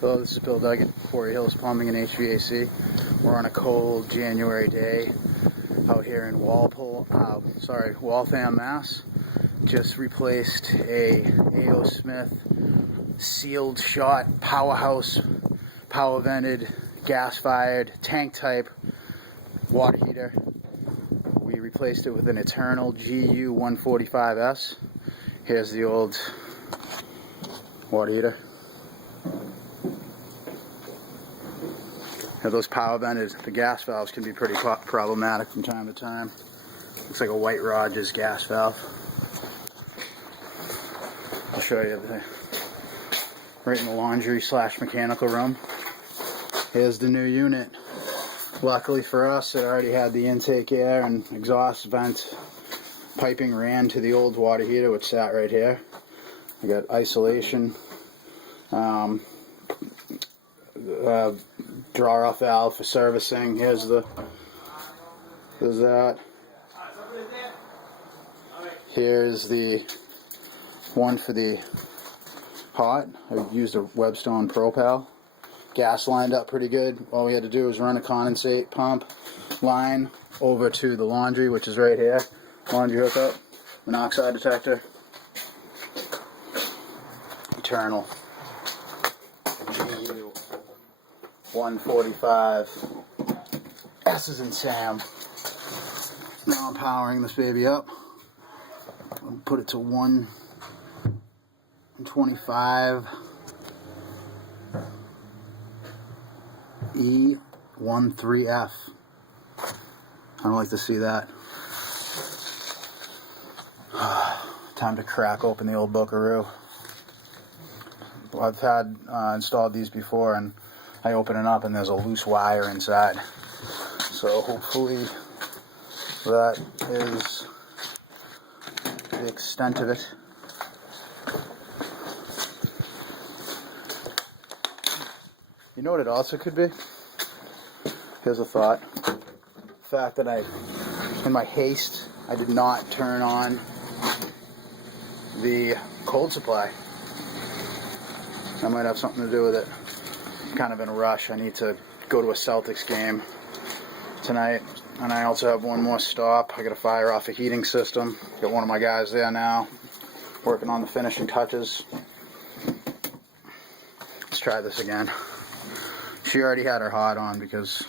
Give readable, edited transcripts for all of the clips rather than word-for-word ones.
Hello, this is Bill Duggan, Quarry Hills Plumbing and HVAC. We're on a cold January day out here in Waltham, Mass. Just replaced a A.O. Smith sealed shot powerhouse, power vented, gas fired, tank type water heater. We replaced it with an Eternal GU145S. Here's the old water heater. Now those power vented, the gas valves can be pretty problematic from time to time. Looks like a White Rogers gas valve. I'll show you right in the laundry / mechanical room. Here's the new unit. Luckily for us, it already had the intake air and exhaust vent piping ran to the old water heater, which sat right here. I got isolation, draw off valve for servicing. There's that. Here's the one for the hot. I used a Webstone Propel. Gas lined up pretty good. All we had to do was run a condensate pump line over to the laundry, which is right here. Laundry hookup, monoxide detector, Eternal GU145 S is in Sam. Now I'm powering this baby up. I'll put it to 125 E13F. I don't like to see that. Time to crack open the old Buckaroo. I've had installed these before, and I open it up and there's a loose wire inside. So hopefully that is the extent of it. You know what it also could be? Here's a thought. The fact that in my haste, I did not turn on the cold supply. That might have something to do with it. I'm kind of in a rush. I need to go to a Celtics game tonight, and I also have one more stop. I got to fire off a heating system. Got one of my guys there now, working on the finishing touches. Let's try this again. She already had her hot on because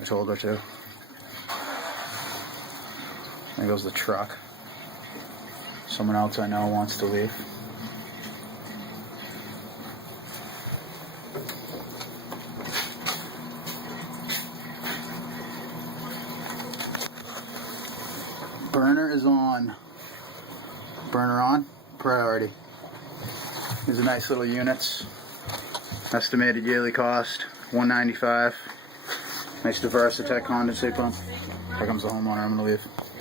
I told her to. There goes the truck. Someone else I know wants to leave. Burner is on. Burner on. Priority. These are nice little units. Estimated yearly cost $195. Nice Diversitech condensate pump. Here comes the homeowner. I'm gonna leave.